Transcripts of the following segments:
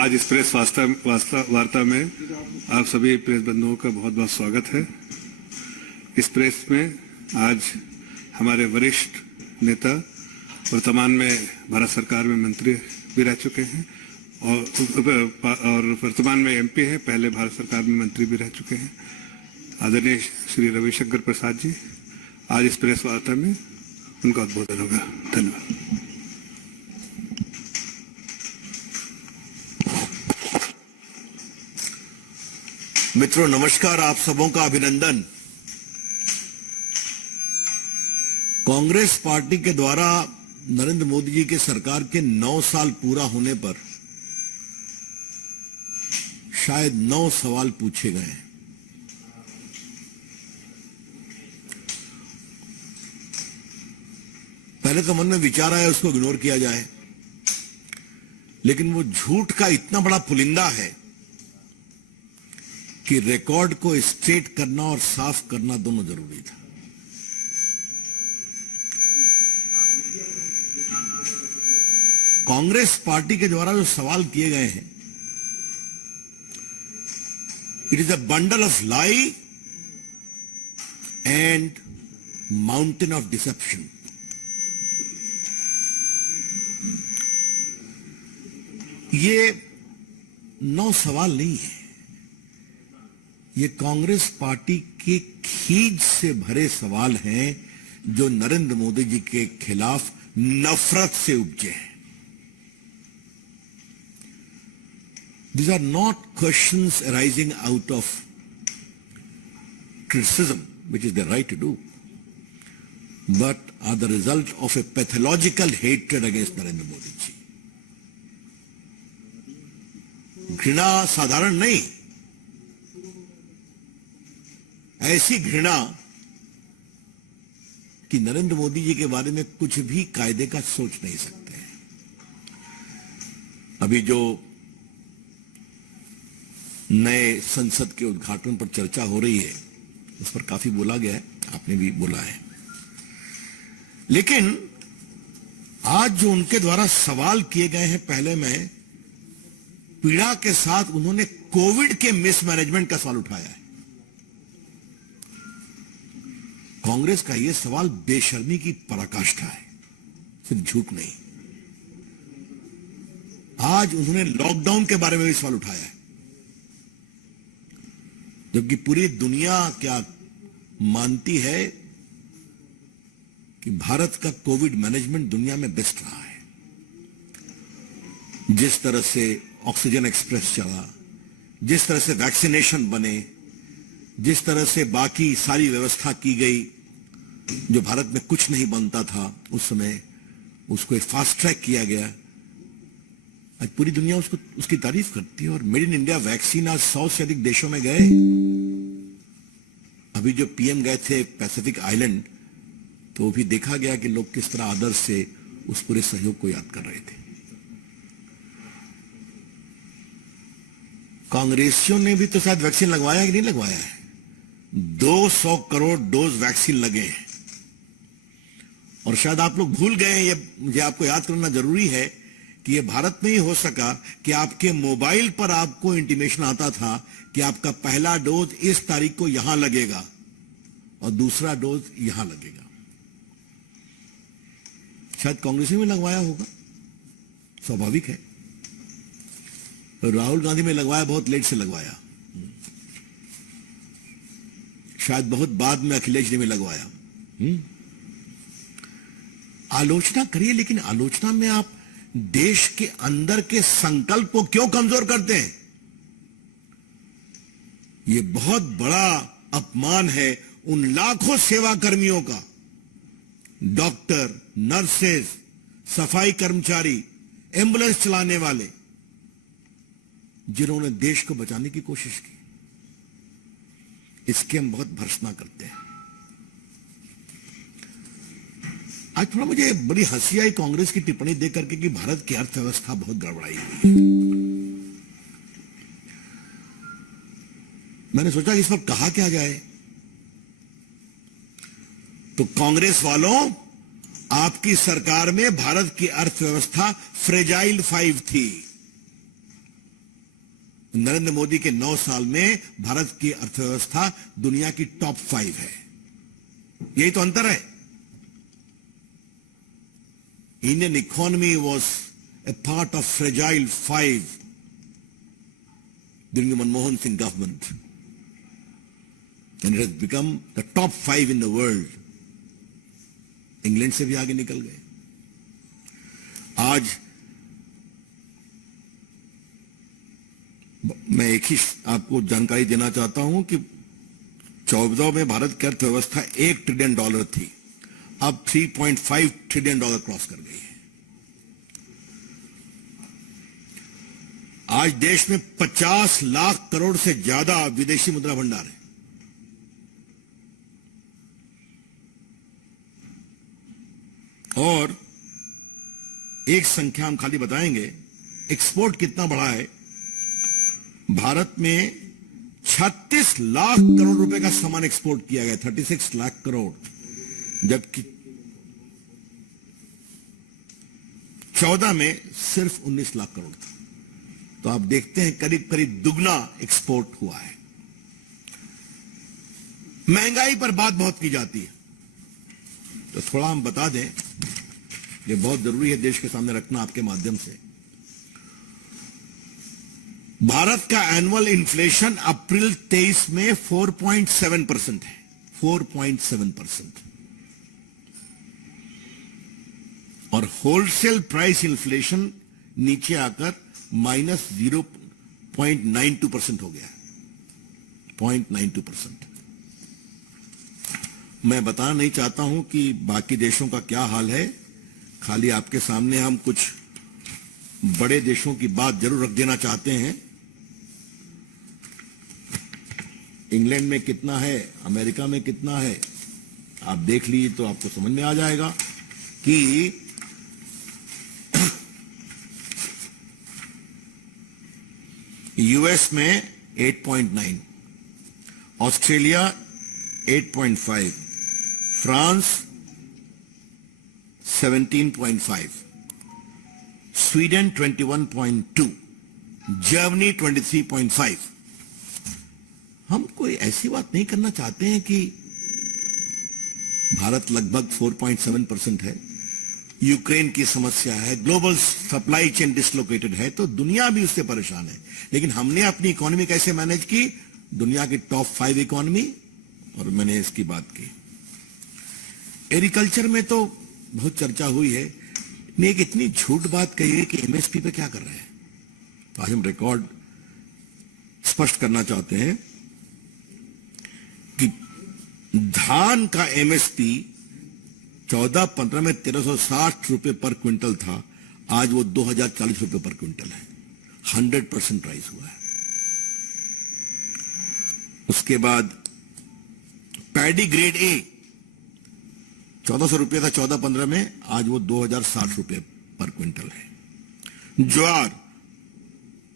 आज इस प्रेस वार्ता में आप सभी प्रेस बंधुओं का बहुत बहुत स्वागत है। इस प्रेस में आज हमारे वरिष्ठ नेता वर्तमान में भारत सरकार में मंत्री भी रह चुके हैं और वर्तमान में एमपी हैं, पहले भारत सरकार में मंत्री भी रह चुके हैं, आदरणीय श्री रविशंकर प्रसाद जी आज इस प्रेस वार्ता में उनका उद्बोधन होगा। धन्यवाद। मित्रों नमस्कार, आप सबों का अभिनंदन। कांग्रेस पार्टी के द्वारा नरेंद्र मोदी जी के सरकार के 9 साल पूरा होने पर शायद 9 सवाल पूछे गए हैं। पहले तो मन में विचार आया उसको इग्नोर किया जाए, लेकिन वो झूठ का इतना बड़ा पुलिंदा है कि रिकॉर्ड को स्ट्रेट करना और साफ करना दोनों जरूरी था। कांग्रेस पार्टी के द्वारा जो सवाल किए गए हैं, it is a bundle of lie and mountain of deception. ये 9 सवाल नहीं है, ये कांग्रेस पार्टी के खींच से भरे सवाल हैं जो नरेंद्र मोदी जी के खिलाफ नफरत से उपजे हैं। These are not questions arising out of criticism, which is their right to do, but are the result of a pathological hatred against Narendra Modi ji. घृणा साधारण नहीं, ऐसी घृणा कि नरेंद्र मोदी जी के बारे में कुछ भी कायदे का सोच नहीं सकते हैं। अभी जो नए संसद के उद्घाटन पर चर्चा हो रही है, उस पर काफी बोला गया है, आपने भी बोला है, लेकिन आज जो उनके द्वारा सवाल किए गए हैं, पहले मैं पीड़ा के साथ उन्होंने कोविड के मिसमैनेजमेंट का सवाल उठाया है। कांग्रेस का यह सवाल बेशर्मी की पराकाष्ठा है, सिर्फ झूठ नहीं। आज उन्होंने लॉकडाउन के बारे में भी सवाल उठाया है, जबकि पूरी दुनिया क्या मानती है कि भारत का कोविड मैनेजमेंट दुनिया में बेस्ट रहा है। जिस तरह से ऑक्सीजन एक्सप्रेस चला, जिस तरह से वैक्सीनेशन बने, जिस तरह से बाकी सारी व्यवस्था की गई, जो भारत में कुछ नहीं बनता था उस समय, उसको एक फास्ट ट्रैक किया गया। आज पूरी दुनिया उसकी तारीफ करती है और मेड इन इंडिया वैक्सीन आज 100 से अधिक देशों में गए। अभी जो पीएम गए थे पैसिफिक आइलैंड, तो वो भी देखा गया कि लोग किस तरह आदर से उस पूरे सहयोग को याद कर रहे थे। कांग्रेसियों ने भी तो शायद वैक्सीन लगवाया कि नहीं लगवाया है। 200 करोड़ डोज वैक्सीन लगे हैं, और शायद आप लोग भूल गए हैं, ये मुझे आपको याद करना जरूरी है कि ये भारत में ही हो सका कि आपके मोबाइल पर आपको इंटीमेशन आता था कि आपका पहला डोज इस तारीख को यहां लगेगा और दूसरा डोज यहां लगेगा। शायद कांग्रेस में लगवाया होगा, स्वाभाविक है। राहुल गांधी में लगवाया, बहुत लेट से लगवाया, शायद बहुत बाद में अखिलेश जी में लगवाया। आलोचना करिए, लेकिन आलोचना में आप देश के अंदर के संकल्प को क्यों कमजोर करते हैं? यह बहुत बड़ा अपमान है उन लाखों सेवा कर्मियों का, डॉक्टर, नर्सेज, सफाई कर्मचारी, एम्बुलेंस चलाने वाले, जिन्होंने देश को बचाने की कोशिश की। इसके हम बहुत भर्त्सना करते हैं। आज थोड़ा मुझे बड़ी हंसी आई कांग्रेस की टिप्पणी देख करके कि भारत की अर्थव्यवस्था बहुत गड़बड़ाई हुई है। मैंने सोचा कि इस पर कहा क्या जाए, तो कांग्रेस वालों, आपकी सरकार में भारत की अर्थव्यवस्था फ्रेजाइल 5 थी। नरेंद्र मोदी के 9 साल में भारत की अर्थव्यवस्था दुनिया की टॉप 5 है। यही तो अंतर है। Indian economy was a part of fragile 5 during the Manmohan Singh government, and it has become the top 5 in the world. England से भी आगे निकल गए। आज मैं एक ही आपको जानकारी देना चाहता हूं कि 14 में भारत की अर्थव्यवस्था $1 ट्रिलियन थी, अब $3.5 ट्रिलियन क्रॉस कर गई है। आज देश में 50 लाख करोड़ से ज्यादा विदेशी मुद्रा भंडार है। और एक संख्या हम खाली बताएंगे, एक्सपोर्ट कितना बढ़ा है। भारत में 36 लाख करोड़ रुपए का सामान एक्सपोर्ट किया गया, 36 लाख करोड़, जबकि 14 में सिर्फ 19 लाख करोड़ था। तो आप देखते हैं करीब करीब दुगना एक्सपोर्ट हुआ है। महंगाई पर बात बहुत की जाती है, तो थोड़ा हम बता दें, ये बहुत जरूरी है देश के सामने रखना आपके माध्यम से। भारत का एनुअल इन्फ्लेशन अप्रैल 23 में 4.7% है, 4.7%। और होलसेल प्राइस इन्फ्लेशन नीचे आकर -0.92% हो गया, 0.92%। मैं बताना नहीं चाहता हूं कि बाकी देशों का क्या हाल है, खाली आपके सामने हम कुछ बड़े देशों की बात जरूर रख देना चाहते हैं। इंग्लैंड में कितना है, अमेरिका में कितना है, आप देख लीजिए तो आपको समझ में आ जाएगा कि यूएस में 8.9, ऑस्ट्रेलिया 8.5, फ्रांस 17.5, स्वीडन 21.2, जर्मनी 23.5। हम कोई ऐसी बात नहीं करना चाहते हैं कि भारत लगभग 4.7% है, यूक्रेन की समस्या है, ग्लोबल सप्लाई चेन डिसलोकेटेड है, तो दुनिया भी उससे परेशान है। लेकिन हमने अपनी इकोनॉमी कैसे मैनेज की, दुनिया की टॉप 5 इकोनॉमी, और मैंने इसकी बात की। एग्रीकल्चर में तो बहुत चर्चा हुई है, ने एक इतनी झूठ बात कही है कि एमएसपी पे क्या कर रहे हैं। तो आज हम रिकॉर्ड स्पष्ट करना चाहते हैं कि धान का एमएसपी 14-15 में 1360 रुपए पर क्विंटल था, आज वो 2040 रुपए पर क्विंटल है, 100% राइज हुआ है। उसके बाद पैडी ग्रेड ए 1400 रुपए था 14-15 में, आज वो 2060 रुपए पर क्विंटल है। ज्वार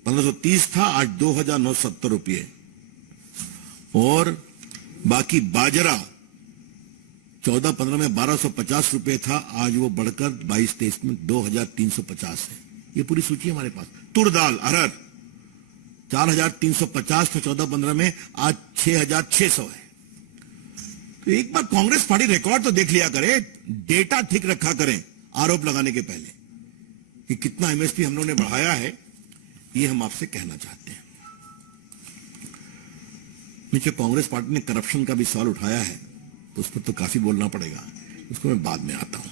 1530 था, आज 2970 रुपये। और बाकी बाजरा 14-15 में 1250 रुपए था, आज वो बढ़कर 22-23 में 2350 है। ये पूरी सूची है हमारे पास। तुर दाल अरहर 4350 था 14-15 में, आज 6600 है। तो एक बार कांग्रेस पार्टी रिकॉर्ड तो देख लिया करे, डेटा ठीक रखा करें आरोप लगाने के पहले कि कितना एमएसपी हम लोगों ने बढ़ाया है, ये हम आपसे कहना चाहते हैं। नीचे कांग्रेस पार्टी ने करप्शन का भी सवाल उठाया है, तो उस पर तो काफी बोलना पड़ेगा, उसको मैं बाद में आता हूं।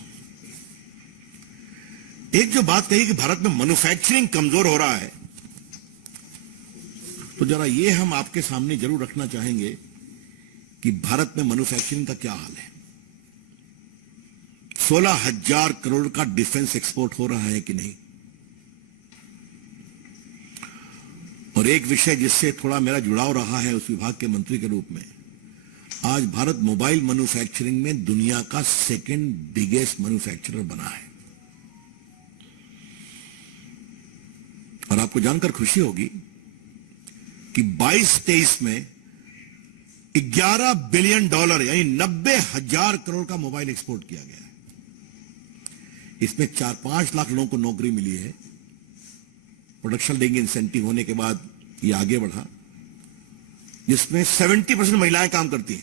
एक जो बात कही कि भारत में मैन्युफैक्चरिंग कमजोर हो रहा है, तो जरा ये हम आपके सामने जरूर रखना चाहेंगे कि भारत में मैन्युफैक्चरिंग का क्या हाल है। 16,000 करोड़ का डिफेंस एक्सपोर्ट हो रहा है कि नहीं। और एक विषय जिससे थोड़ा मेरा जुड़ाव रहा है उस विभाग के मंत्री के रूप में, आज भारत मोबाइल मैन्युफैक्चरिंग में दुनिया का 2nd बिगेस्ट मैन्युफैक्चरर बना है। और आपको जानकर खुशी होगी कि 22-23 में $11 बिलियन यानी 90,000 करोड़ का मोबाइल एक्सपोर्ट किया गया है। इसमें 4-5 लाख लोगों को नौकरी मिली है। प्रोडक्शन लिंक इंसेंटिव होने के बाद ये आगे बढ़ा, जिसमें 70% महिलाएं काम करती हैं।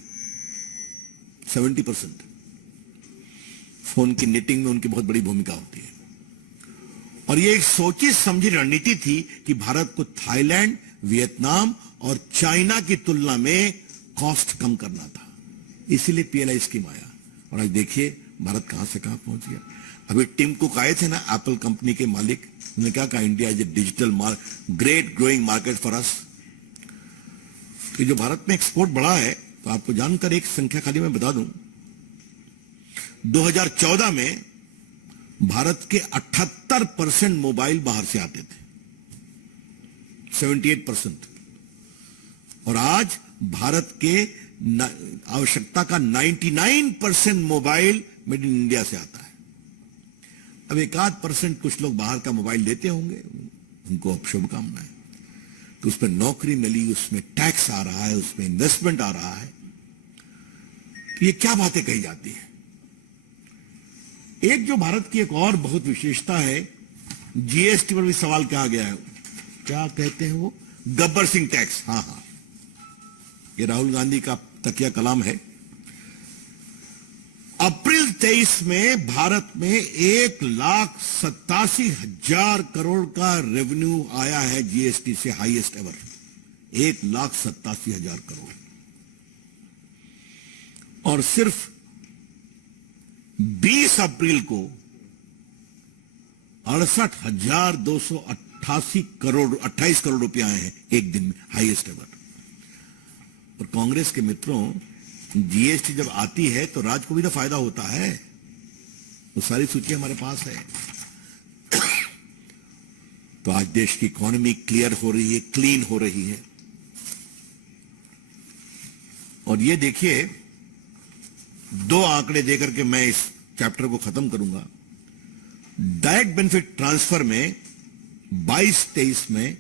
70%। फोन की निटिंग में उनकी बहुत बड़ी भूमिका होती है। और ये एक सोची समझी रणनीति थी कि भारत को थाईलैंड, वियतनाम और चाइना की तुलना में कॉस्ट कम करना था, इसीलिए पीएलआई स्कीम आया। और आज देखिए भारत कहां से कहां पहुंच गया। अभी टिम कुक आए थे ना, एप्पल कंपनी के मालिक, उन्होंने क्या कहा, India is a digital great growing market for us. तो जो भारत में एक्सपोर्ट बढ़ा है, तो आपको जानकर एक संख्या खाली मैं बता दूं, 2014 में भारत के 78% मोबाइल बाहर से आते थे, 78%। और आज भारत के आवश्यकता का 99% मोबाइल मेड इन इंडिया से आता है। अब 1-8% कुछ लोग बाहर का मोबाइल लेते होंगे, उनको अब शुभकामनाएं। तो उसमें नौकरी मिली, उसमें टैक्स आ रहा है, उसमें इन्वेस्टमेंट आ रहा है। तो ये क्या बातें कही जाती है। एक जो भारत की एक और बहुत विशेषता है, जीएसटी पर भी सवाल कहा गया है, क्या कहते हैं वो, गब्बर सिंह टैक्स। हाँ हाँ, ये राहुल गांधी का तकिया कलाम है। अप्रैल 23 में भारत में 1,87,000 करोड़ का रेवेन्यू आया है जीएसटी से, हाईएस्ट एवर, 1,87,000 करोड़। और सिर्फ 20 अप्रैल को 68,288 करोड़ 28 करोड़ रुपए आए हैं एक दिन में, हाईएस्ट एवर। और कांग्रेस के मित्रों, जीएसटी जब आती है तो राज्य को भी तो फायदा होता है। वो सारी सूची हमारे पास है। तो आज देश की इकोनॉमी क्लियर हो रही है, क्लीन हो रही है। और ये देखिए, 2 आंकड़े देकर के मैं इस चैप्टर को खत्म करूंगा। डायरेक्ट बेनिफिट ट्रांसफर में 22-23 में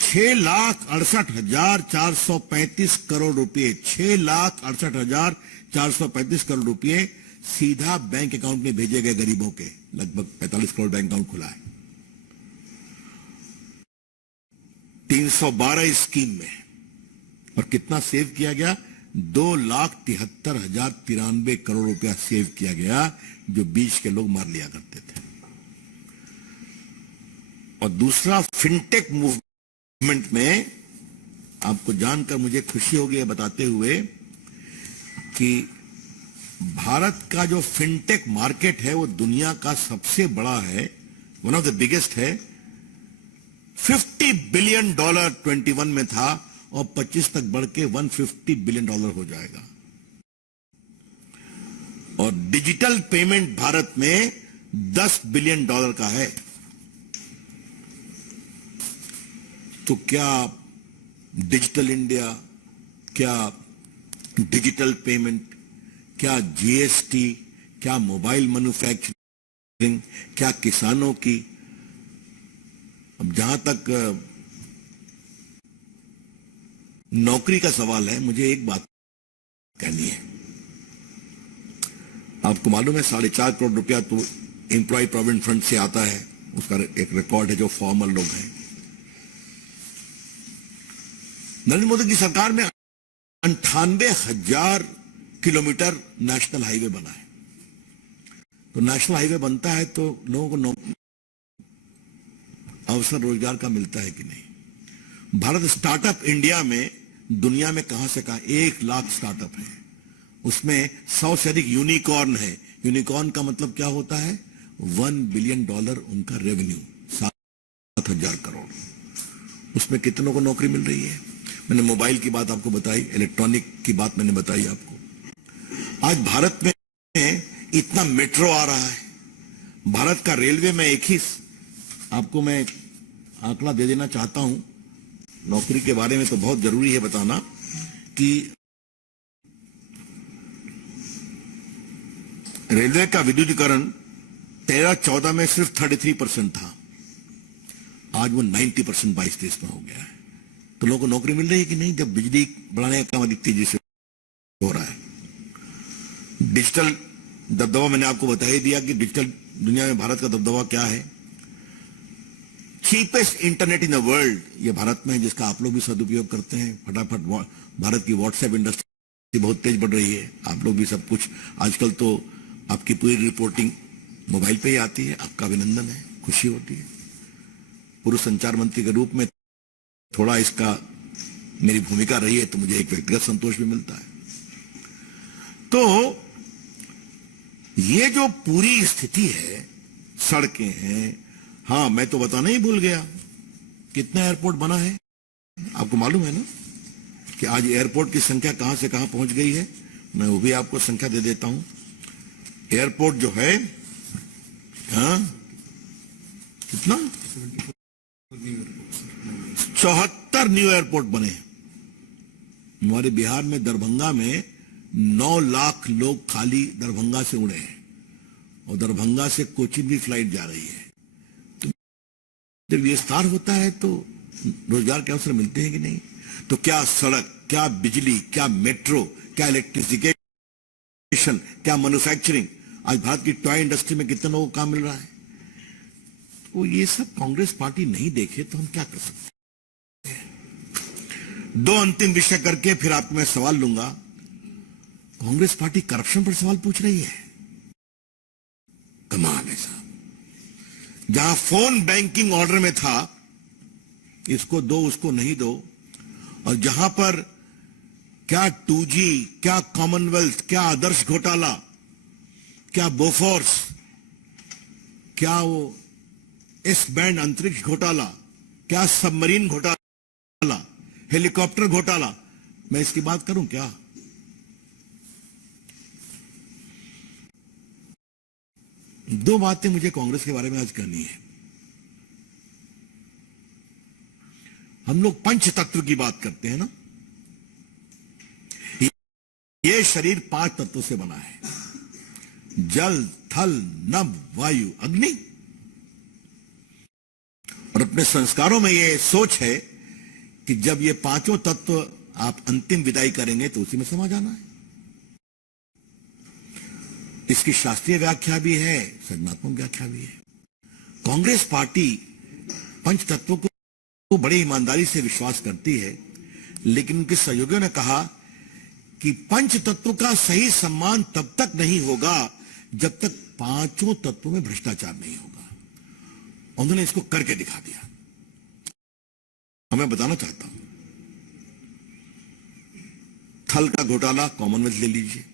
6,68,435 करोड़ रुपए, 6,68,435 करोड़ रुपए सीधा बैंक अकाउंट में भेजे गए गरीबों के। लगभग 45 करोड़ बैंक अकाउंट खुला है 312 स्कीम में। और कितना सेव किया गया, 2,73,093 करोड़ रुपया सेव किया गया, जो बीच के लोग मार लिया करते थे। और दूसरा, फिनटेक मूवमेंट में आपको जानकर मुझे खुशी होगी ये बताते हुए कि भारत का जो फिनटेक मार्केट है वो दुनिया का सबसे बड़ा है, वन ऑफ द बिगेस्ट है। $50 बिलियन 21 में था और 25 तक बढ़ के $150 बिलियन हो जाएगा। और डिजिटल पेमेंट भारत में $10 बिलियन का है। तो क्या डिजिटल इंडिया, क्या डिजिटल पेमेंट, क्या जीएसटी, क्या मोबाइल मैन्युफैक्चरिंग, क्या किसानों की, अब जहां तक नौकरी का सवाल है, मुझे एक बात कहनी है। आपको मालूम है 4.5 करोड़ रुपया तो एम्प्लॉय प्रोविडेंट फंड से आता है, उसका एक रिकॉर्ड है जो फॉर्मल लोग हैं। नरेंद्र मोदी की सरकार में 98,000 किलोमीटर नेशनल हाईवे बना है। तो नेशनल हाईवे बनता है तो लोगों को अवसर रोजगार का मिलता है कि नहीं। भारत स्टार्टअप इंडिया में दुनिया में कहां से कहां 1 लाख स्टार्टअप है, उसमें 100 से अधिक यूनिकॉर्न है। यूनिकॉर्न का मतलब क्या होता है, $1 बिलियन उनका रेवेन्यू, 7,000 करोड़। उसमें कितनों को नौकरी मिल रही है। मैंने मोबाइल की बात आपको बताई, इलेक्ट्रॉनिक की बात मैंने बताई आपको। आज भारत में इतना मेट्रो आ रहा है, भारत का रेलवे में एक ही, आपको मैं आंकड़ा दे देना चाहता हूं, नौकरी के बारे में तो बहुत जरूरी है बताना, कि रेलवे का विद्युतीकरण 13-14 में सिर्फ 33% था, आज वो 90% 22-23 में हो गया है। तो लोगों को नौकरी मिल रही है कि नहीं, जब बिजली बढ़ाने का काम अधिक तेजी से हो रहा है। डिजिटल दबदबा मैंने आपको बता ही दिया कि डिजिटल दुनिया में भारत का दबदबा क्या है। Cheapest internet in the world ये भारत में है, जिसका आप लोग भी सदुपयोग करते हैं। फटाफट भारत की व्हाट्सएप इंडस्ट्री बहुत तेज बढ़ रही है। आप लोग भी सब कुछ, आजकल तो आपकी पूरी रिपोर्टिंग मोबाइल पे ही आती है। आपका अभिनंदन है, खुशी होती है। पूर्व संचार मंत्री के रूप में थोड़ा इसका मेरी भूमिका रही है, तो मुझे एक व्यक्तिगत संतोष भी मिलता है। तो ये जो पूरी स्थिति है, सड़कें हैं, हाँ मैं तो बताना ही भूल गया, कितना एयरपोर्ट बना है आपको मालूम है ना, कि आज एयरपोर्ट की संख्या कहां से कहां पहुंच गई है। मैं वो भी आपको संख्या दे देता हूं। एयरपोर्ट जो है, हाँ कितना, 74 न्यू एयरपोर्ट बने हैं। हमारे बिहार में दरभंगा में 9 लाख लोग खाली दरभंगा से उड़े हैं, और दरभंगा से कोचिन भी फ्लाइट जा रही है। तो जब विस्तार होता है तो रोजगार के अवसर मिलते हैं कि नहीं? तो क्या सड़क, क्या बिजली, क्या मेट्रो, क्या इलेक्ट्रिफिकेशन, क्या मैन्युफैक्चरिंग, आज भारत की टॉय इंडस्ट्री में कितने लोगों को काम मिल रहा है। तो ये सब कांग्रेस पार्टी नहीं देखे तो हम क्या कर सकते हैं। 2 अंतिम विषय करके फिर आपको मैं सवाल लूंगा। कांग्रेस पार्टी करप्शन पर सवाल पूछ रही है, कमाल है साहब। जहां फोन बैंकिंग ऑर्डर में था, इसको दो उसको नहीं दो, और जहां पर क्या 2G, क्या कॉमनवेल्थ, क्या आदर्श घोटाला, क्या बोफोर्स, क्या वो एस बैंड अंतरिक्ष घोटाला, क्या सबमरीन घोटाला, हेलीकॉप्टर घोटाला, मैं इसकी बात करूं क्या? दो बातें मुझे कांग्रेस के बारे में आज करनी है। हम लोग पंच तत्व की बात करते हैं ना, ये शरीर 5 तत्वों से बना है, जल, थल, नभ, वायु, अग्नि। और अपने संस्कारों में ये सोच है कि जब ये 5 तत्व आप अंतिम विदाई करेंगे तो उसी में समा जाना है। इसकी शास्त्रीय व्याख्या भी है, सृजनात्मक व्याख्या भी है। कांग्रेस पार्टी पंच तत्वों को बड़ी ईमानदारी से विश्वास करती है, लेकिन उनके सहयोगियों ने कहा कि पंच तत्वों का सही सम्मान तब तक नहीं होगा जब तक 5 तत्वों में भ्रष्टाचार नहीं होगा। उन्होंने इसको करके दिखा दिया। मैं बताना चाहता हूं, थल का घोटाला कॉमनवेल्थ ले लीजिए,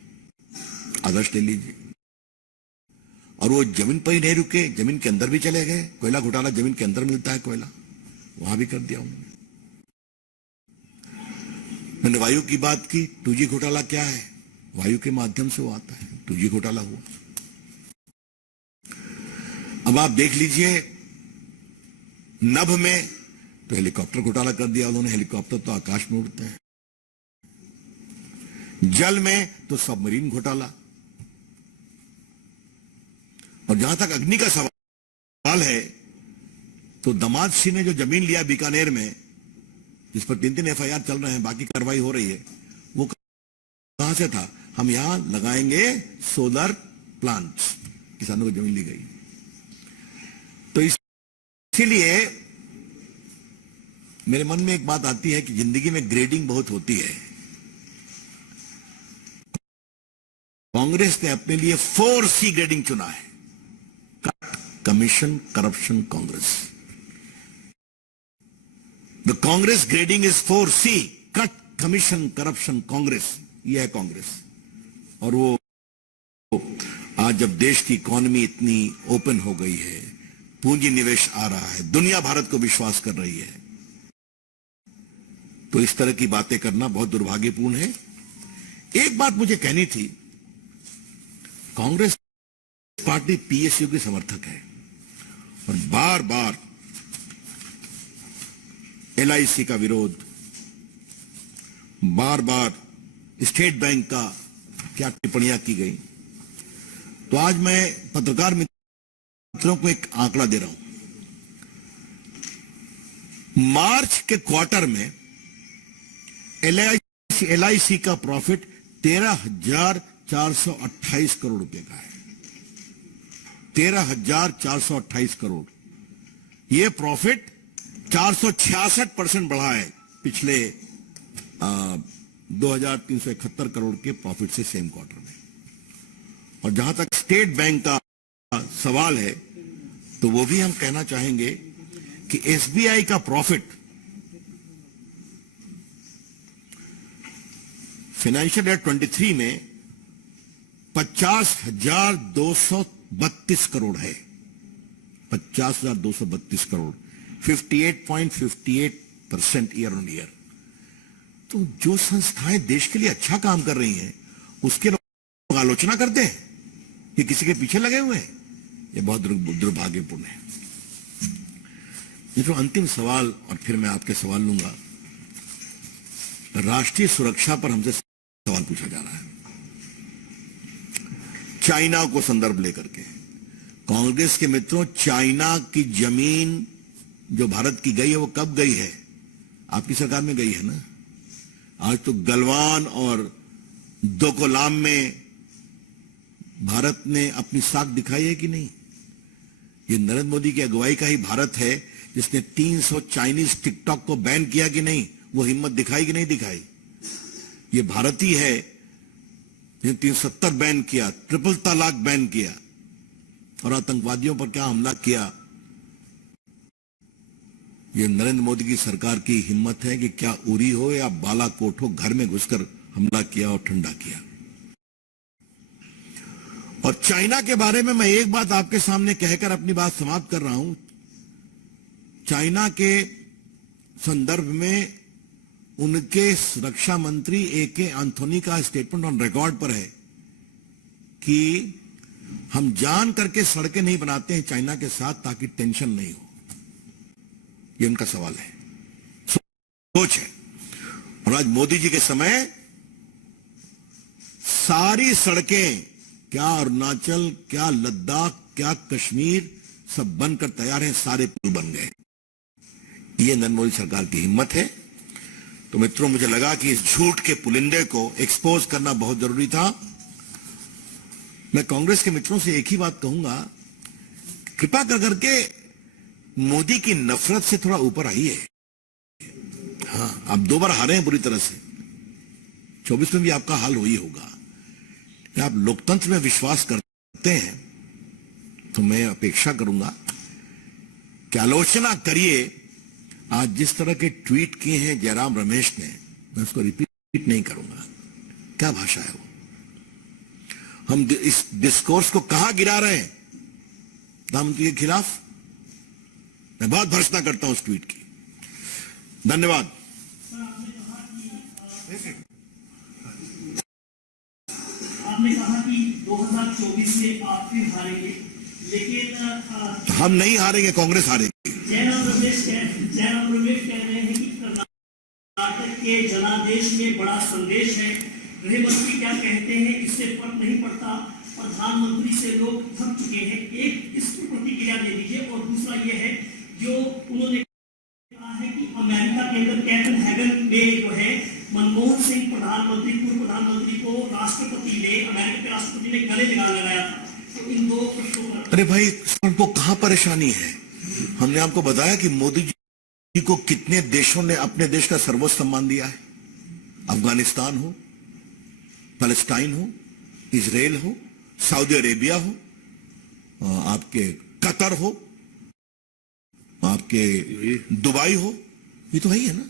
आदर्श ले लीजिए, और वो जमीन पर ही नहीं रुके, जमीन के अंदर भी चले गए। कोयला घोटाला, जमीन के अंदर मिलता है कोयला, वहां भी कर दिया उन्होंने। मैंने वायु की बात की, 2G घोटाला क्या है? वायु के माध्यम से वो आता है, 2G घोटाला हुआ। अब आप देख लीजिए, नभ में तो हेलीकॉप्टर घोटाला कर दिया उन्होंने, हेलीकॉप्टर तो आकाश में उड़ते हैं। जल में तो सबमरीन घोटाला। और जहां तक अग्नि का सवाल है, तो दामाद सिंह ने जो जमीन लिया बीकानेर में, जिस पर 3 FIR चल रहे हैं, बाकी कार्रवाई हो रही है, वो कहां से था? हम यहां लगाएंगे सोलर प्लांट्स, किसानों को जमीन ली गई। तो इसीलिए मेरे मन में एक बात आती है कि जिंदगी में ग्रेडिंग बहुत होती है। कांग्रेस ने अपने लिए 4C ग्रेडिंग चुना है, cut, commission, corruption, Congress. The Congress grading is 4C, cut, commission, corruption, Congress. यह है कांग्रेस। और वो आज जब देश की इकोनॉमी इतनी ओपन हो गई है, पूंजी निवेश आ रहा है, दुनिया भारत को विश्वास कर रही है, तो इस तरह की बातें करना बहुत दुर्भाग्यपूर्ण है। एक बात मुझे कहनी थी, कांग्रेस पार्टी PSU की समर्थक है, और बार बार LIC का विरोध, बार बार स्टेट बैंक का क्या टिप्पणियां की गई। तो आज मैं पत्रकार मित्रों को एक आंकड़ा दे रहा हूं। मार्च के क्वार्टर में LIC का प्रॉफिट 13,428 करोड़ रुपए का है। 13,428 करोड़। ये प्रॉफिट 466% बढ़ा है पिछले 2371 करोड़ के प्रॉफिट से सेम क्वार्टर में। और जहां तक स्टेट बैंक का सवाल है तो वो भी हम कहना चाहेंगे कि एसबीआई का प्रॉफिट फाइनेंशियल ईयर 23 में 50,232 करोड़ है। 50,232 करोड़, 58.58% ईयर ऑन ईयर। तो जो संस्थाएं देश के लिए अच्छा काम कर रही हैं उसके लोग आलोचना करते हैं कि किसी के पीछे लगे हुए हैं। ये बहुत दुर्भाग्यपूर्ण है। ये जो अंतिम सवाल, और फिर मैं आपके सवाल लूंगा, राष्ट्रीय सुरक्षा पर हमसे सवाल पूछा जा रहा है चाइना को संदर्भ लेकर के। कांग्रेस के मित्रों, चाइना की जमीन जो भारत की गई है वो कब गई है? आपकी सरकार में गई है ना। आज तो गलवान और डोकलाम में भारत ने अपनी साख दिखाई है कि नहीं? ये नरेंद्र मोदी की अगुवाई का ही भारत है जिसने 300 चाइनीज टिकटॉक को बैन किया कि नहीं? वो हिम्मत दिखाई कि नहीं दिखाई? ये भारत ही है जिसने 370 बैन किया, ट्रिपल तलाक बैन किया, और आतंकवादियों पर क्या हमला किया। ये नरेंद्र मोदी की सरकार की हिम्मत है कि क्या उरी हो या बालाकोट हो, घर में घुसकर हमला किया और ठंडा किया। और चाइना के बारे में मैं एक बात आपके सामने कहकर अपनी बात समाप्त कर रहा हूं। चाइना के संदर्भ में उनके रक्षा मंत्री एके एंथोनी का स्टेटमेंट ऑन रिकॉर्ड पर है कि हम जान करके सड़कें नहीं बनाते हैं चाइना के साथ ताकि टेंशन नहीं हो। ये उनका सवाल है, सोच है। और आज मोदी जी के समय सारी सड़कें, क्या अरुणाचल, क्या लद्दाख, क्या कश्मीर, सब बनकर तैयार हैं, सारे पुल बन गए। ये नरेंद्र मोदी सरकार की हिम्मत है। तो मित्रों, मुझे लगा कि इस झूठ के पुलिंदे को एक्सपोज करना बहुत जरूरी था। मैं कांग्रेस के मित्रों से एक ही बात कहूंगा, कृपा कर करके मोदी की नफरत से थोड़ा ऊपर आइए। हाँ, आप 2 बार हारे हैं बुरी तरह से, 24 में भी आपका हाल वही होगा। आप लोकतंत्र में विश्वास करते हैं तो मैं अपेक्षा करूंगा कि आलोचना करिए। आज जिस तरह के ट्वीट किए हैं जयराम रमेश ने, मैं उसको रिपीट नहीं करूंगा। क्या भाषा है वो? हम इस डिस्कोर्स को कहां गिरा रहे हैं? प्रधानमंत्री के खिलाफ। मैं बहुत भर्त्सना करता हूं उस ट्वीट की। धन्यवाद। आपने कहा कि 2024 में आप फिर हारेंगे, लेकिन हम नहीं हारेंगे, कांग्रेस हारेगी। जयराम रमेश कह रहे हैं कि कर्नाटक के जनादेश में बड़ा संदेश है। गृह मंत्री क्या कहते हैं इससे फर्क नहीं पड़ता, प्रधानमंत्री से लोग थक चुके हैं। एक इसकी प्रतिक्रिया दे दीजिए। और दूसरा ये है जो उन्होंने कहा है कि अमेरिका के अंदर कोपेनहेगन में जो है मनमोहन सिंह प्रधानमंत्री, पूर्व प्रधानमंत्री को राष्ट्रपति ने, अमेरिका के राष्ट्रपति ने गले लगाया था। तो इन 2 प्रश्नों पर, अरे भाई, उनको कहां परेशानी है? हमने आपको बताया कि मोदी जी को कितने देशों ने अपने देश का सर्वोच्च सम्मान दिया है। अफगानिस्तान हो, पैलेस्टाइन हो, इजराइल हो, सऊदी अरेबिया हो, आपके कतर हो, आपके दुबई हो, ये तो है ही है ना।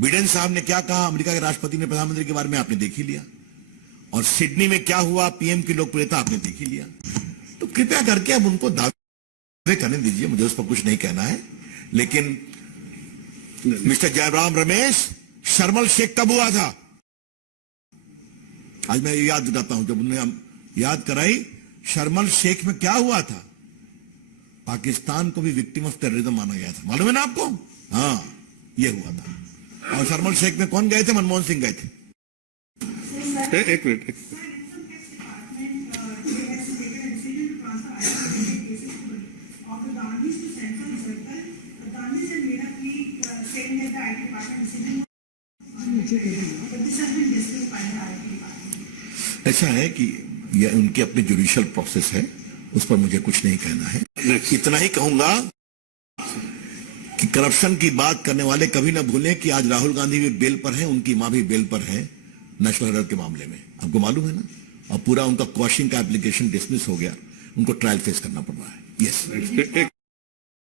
बिडेन साहब ने क्या कहा अमेरिका के राष्ट्रपति ने प्रधानमंत्री के बारे में, आपने देख ही लिया। और सिडनी में क्या हुआ, पीएम की लोकप्रियता आपने देख ही लिया। तो कृपया करके अब उनको दावे करने दीजिए, मुझे उस पर कुछ नहीं कहना है। लेकिन मिस्टर जयराम रमेश, शर्मल शेख कब हुआ था? आज मैं याद दिलाता हूं, जब उन्होंने याद कराई शर्मल शेख में क्या हुआ था। पाकिस्तान को भी विक्टिम ऑफ टेररिज्म माना गया था, मालूम है ना आपको? हाँ, ये हुआ था। और शर्मल शेख में कौन गए थे? मनमोहन सिंह गए थे। एक मिनट। ऐसा है कि यह उनकी अपनी जुडिशियल प्रोसेस है, उस पर मुझे कुछ नहीं कहना है। Next. इतना ही कहूंगा कि करप्शन की बात करने वाले कभी ना भूलें कि आज राहुल गांधी भी बेल पर हैं, उनकी मां भी बेल पर है नेशनल हेराल्ड के मामले में, आपको मालूम है ना। और पूरा उनका क्वॉशिंग का एप्लीकेशन डिसमिस हो गया, उनको ट्रायल फेस करना पड़ रहा है। यस, एक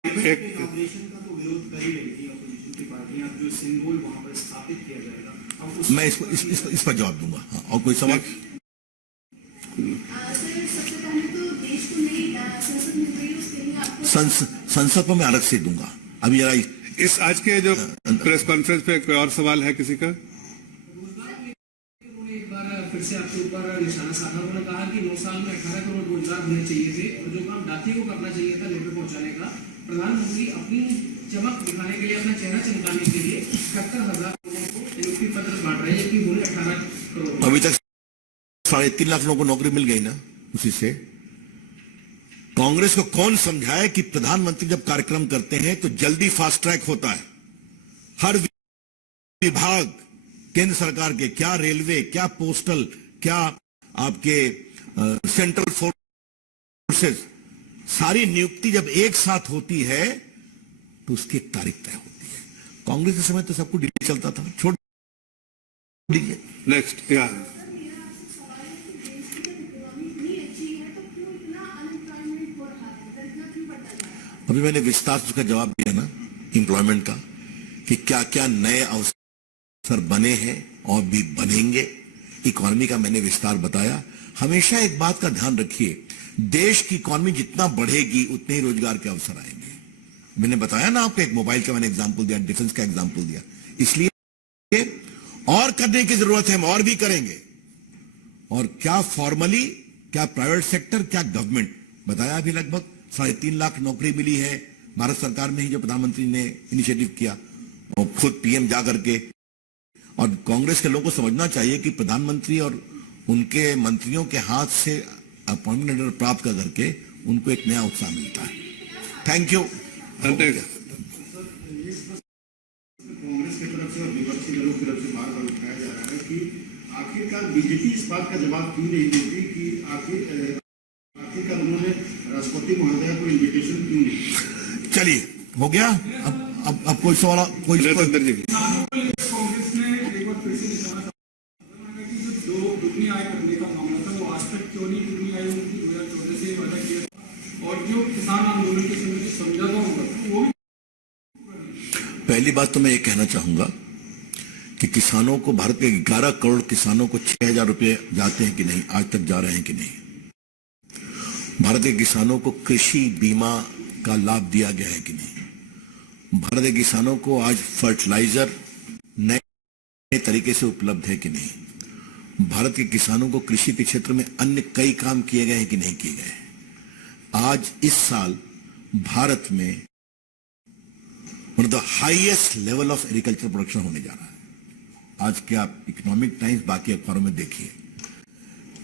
इनॉग्रेशन का तो विरोध कर ही रही थी अपोजिशन की पार्टियां, जो सिंबल वहां पर स्थापित किया जाएगा, अब उस मैं इस पर जवाब दूंगा। हाँ, और कोई सवाल? सर सबसे पहले तो देश को नई सियासत मिल रही है, उसके लिए आपको संसद को मैं अलग से दूंगा। अभी जरा इस आज के जो प्रेस कॉन्फ्रेंस पे कोई और सवाल है किसी का? उन्होंने एक बार फिर से आपके ऊपर निशाना साधा। उन्होंने कहा कि 9 साल में 18 करोड़ रोजगार होने चाहिए थे और जो काम डाकी को करना चाहिए था लेकर पहुंचाने का, प्रधानमंत्री अपनी चमक दिखाने के लिए, अपना चेहरा चमकाने के लिए 78,000 लोगों को नियुक्ति पत्र बांट रहे हैं कि उन्होंने 18 करोड़। अभी तक 3.5 लाख लोगों को नौकरी मिल गई ना उसी से। कांग्रेस को कौन समझाए कि प्रधानमंत्री जब कार्यक्रम करते हैं तो जल्दी फास्ट ट्रैक होता है। हर विभाग केंद्र सरकार के, क्या रेलवे, क्या पोस्टल, क्या आपके सेंट्रल फोर्सेस, सारी नियुक्ति जब एक साथ होती है तो उसकी एक तारीख तय होती है। कांग्रेस के समय तो सब कुछ डिले चलता था, छोड़ दीजिए। नेक्स्ट या मेरा आपसे सवाल है कि देश की जब इकोनॉमी इतनी अच्छी है तो क्यों इतना अनएम्प्लॉयमेंट हो रहा है, दर इतना क्यों बढ़ता जा रहा है? अभी मैंने विस्तार से उसका जवाब दिया ना एम्प्लॉयमेंट का, कि क्या क्या नए अवसर बने हैं और भी बनेंगे। इकोनॉमी का मैंने विस्तार बताया। हमेशा एक बात का ध्यान रखिए, देश की इकोनॉमी जितना बढ़ेगी उतने ही रोजगार के अवसर आएंगे। मैंने बताया ना आपको, एक मोबाइल का मैंने एग्जांपल दिया, डिफेंस का एग्जांपल दिया। इसलिए और करने की जरूरत है, हम और भी करेंगे। और क्या फॉर्मली, क्या प्राइवेट सेक्टर, क्या गवर्नमेंट, बताया अभी लगभग 3.5 लाख नौकरी मिली है भारत सरकार में ही, जो प्रधानमंत्री ने इनिशिएटिव किया और खुद पीएम जा करके। और कांग्रेस के लोगों को समझना चाहिए कि प्रधानमंत्री और उनके मंत्रियों के हाथ से अपॉइंटमेंट लेटर प्राप्त कर करके उनको एक नया उत्साह मिलता है। Thank you. कांग्रेस की तरफ से और विपक्षी दलों की तरफ से बार बार उठाया जा रहा है कि आखिरकार बीजेपी इस बात का जवाब क्यों नहीं देती कि आखिरकार उन्होंने राष्ट्रपति महोदय को इन्विटेशन क्यों नहीं दिया? चलिए, हो गया। अब कोई सवाल, कोई नरेंद्र जी कांग्रेस ने एक बार फिर से निशाना साधा कि जो दुगनी आय करने का मामला था वो आज तक क्यों नहीं दुगनी आय उनकी 2014 से वादा किया था, और जो किसान आंदोलन के समय जो समझौता हुआ था वो भी। पहली बात तो मैं ये कहना चाहूंगा कि किसानों को, भारत के 11 करोड़ किसानों को 6,000 रुपए जाते हैं कि नहीं, आज तक जा रहे हैं कि नहीं। भारत के किसानों को कृषि बीमा का लाभ दिया गया है कि नहीं। भारत के किसानों को आज फर्टिलाइजर नए तरीके से उपलब्ध है कि नहीं। भारत के किसानों को कृषि के क्षेत्र में अन्य कई काम किए गए हैं कि नहीं किए गए। आज इस साल भारत में one of the highest level of agriculture production होने जा रहा है। आज के आप इकोनॉमिक टाइम्स, बाकी अखबारों में देखिए।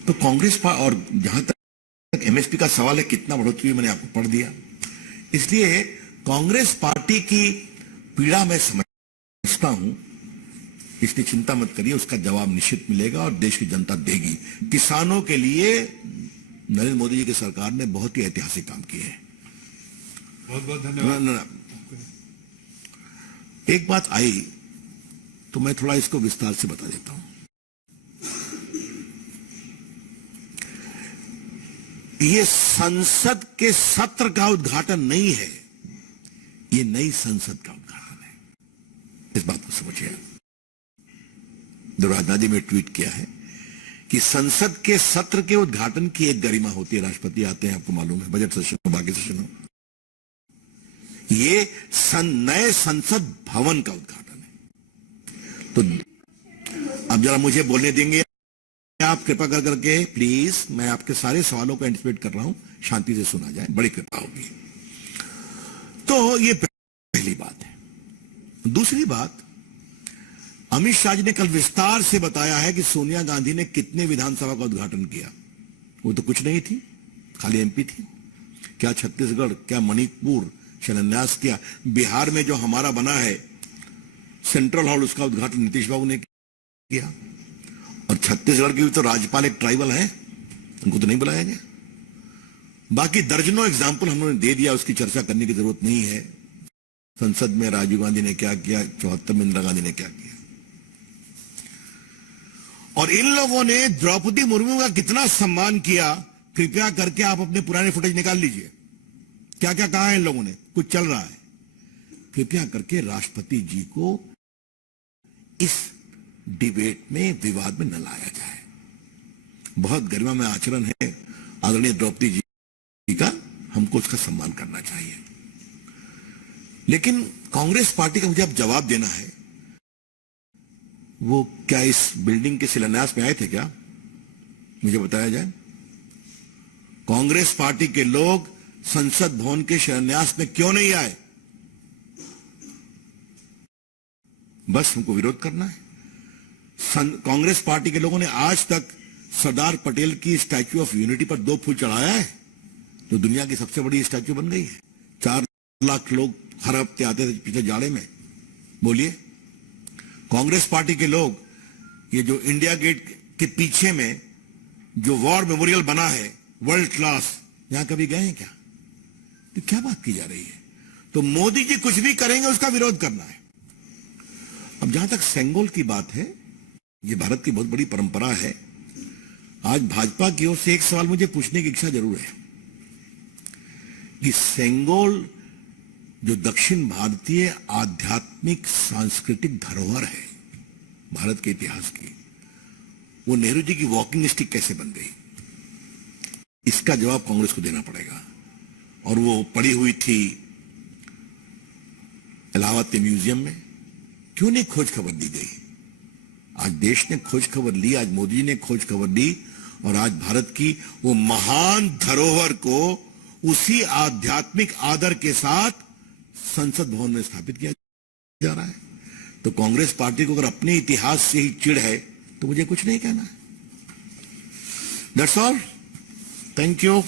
तो कांग्रेस और जहां तक एमएसपी का सवाल है कितना बढ़ोतरी हुई, मैंने आपको पढ़ दिया। इसलिए कांग्रेस पार्टी की पीड़ा मैं समझता हूं, इसलिए चिंता मत करिए, उसका जवाब निश्चित मिलेगा और देश की जनता देगी। किसानों के लिए नरेंद्र मोदी जी की सरकार ने बहुत ही ऐतिहासिक काम किए हैं। बहुत बहुत धन्यवाद। एक बात आई तो मैं थोड़ा इसको विस्तार से बता देता हूं। ये संसद के सत्र का उद्घाटन नहीं है, ये नई संसद का उद्घाटन है। इस बात को समझिए। राजनाथ जी ने ट्वीट किया है कि संसद के सत्र के उद्घाटन की एक गरिमा होती है, राष्ट्रपति आते हैं, आपको मालूम है, बजट सेशन हो, बाकी सेशन हो। ये नए संसद भवन का उद्घाटन है। तो अब जरा मुझे बोलने देंगे आप, कृपा कर करके प्लीज। मैं आपके सारे सवालों को एंटिसिपेट कर रहा हूं, शांति से सुना जाए, बड़ी कृपा होगी। तो ये पहली बात है। दूसरी बात, अमित शाह जी ने कल विस्तार से बताया है कि सोनिया गांधी ने कितने विधानसभा का उद्घाटन किया। वो तो कुछ नहीं थी, खाली एमपी थी। क्या छत्तीसगढ़, क्या मणिपुर शिलान्यास किया। बिहार में जो हमारा बना है सेंट्रल हॉल, उसका उद्घाटन नीतीश बाबू ने किया। और छत्तीसगढ़ की भी तो राज्यपाल एक ट्राइबल है, उनको तो नहीं बुलाया गया। बाकी दर्जनों एग्जाम्पल हमने दे दिया, उसकी चर्चा करने की जरूरत नहीं है। संसद में राजीव गांधी ने क्या किया, 74 में इंदिरा गांधी ने क्या किया, और इन लोगों ने द्रौपदी मुर्मू का कितना सम्मान किया। कृपया करके आप अपने पुराने फुटेज निकाल लीजिए, क्या क्या कहा है इन लोगों ने, कुछ चल रहा है। कृपया करके राष्ट्रपति जी को इस डिबेट में, विवाद में न लाया जाए। बहुत गरिमा में आचरण है आदरणीय द्रौपदी जी का, हमको उसका सम्मान करना चाहिए। लेकिन कांग्रेस पार्टी का मुझे अब जवाब देना है। वो क्या इस बिल्डिंग के शिलान्यास में आए थे क्या, मुझे बताया जाए। कांग्रेस पार्टी के लोग संसद भवन के शिलान्यास में क्यों नहीं आए? बस हमको विरोध करना है। कांग्रेस पार्टी के लोगों ने आज तक सरदार पटेल की स्टैच्यू ऑफ यूनिटी पर 2 फूल चढ़ाया है, तो दुनिया की सबसे बड़ी स्टैच्यू बन गई है। 4 लाख लोग हर हफ्ते आते थे पिछले जाड़े में। बोलिए, कांग्रेस पार्टी के लोग ये जो इंडिया गेट के पीछे में जो वॉर मेमोरियल बना है वर्ल्ड क्लास, यहां कभी गए हैं क्या? तो क्या बात की जा रही है? तो मोदी जी कुछ भी करेंगे उसका विरोध करना है। अब जहां तक सेंगोल की बात है, ये भारत की बहुत बड़ी परंपरा है। आज भाजपा की ओर से एक सवाल मुझे पूछने की इच्छा जरूर है कि सेंगोल जो दक्षिण भारतीय आध्यात्मिक सांस्कृतिक धरोहर है भारत के इतिहास की, वो नेहरू जी की वॉकिंग स्टिक कैसे बन गई? इसका जवाब कांग्रेस को देना पड़ेगा। और वो पड़ी हुई थी इलाहाबाद के म्यूजियम में, क्यों नहीं खोज खबर दी गई? आज देश ने खोज खबर ली, आज मोदी जी ने खोज खबर दी, और आज भारत की वो महान धरोहर को उसी आध्यात्मिक आदर के साथ संसद भवन में स्थापित किया जा रहा है। तो कांग्रेस पार्टी को अगर अपने इतिहास से ही चिढ़ है तो मुझे कुछ नहीं कहना है। That's all, thank you.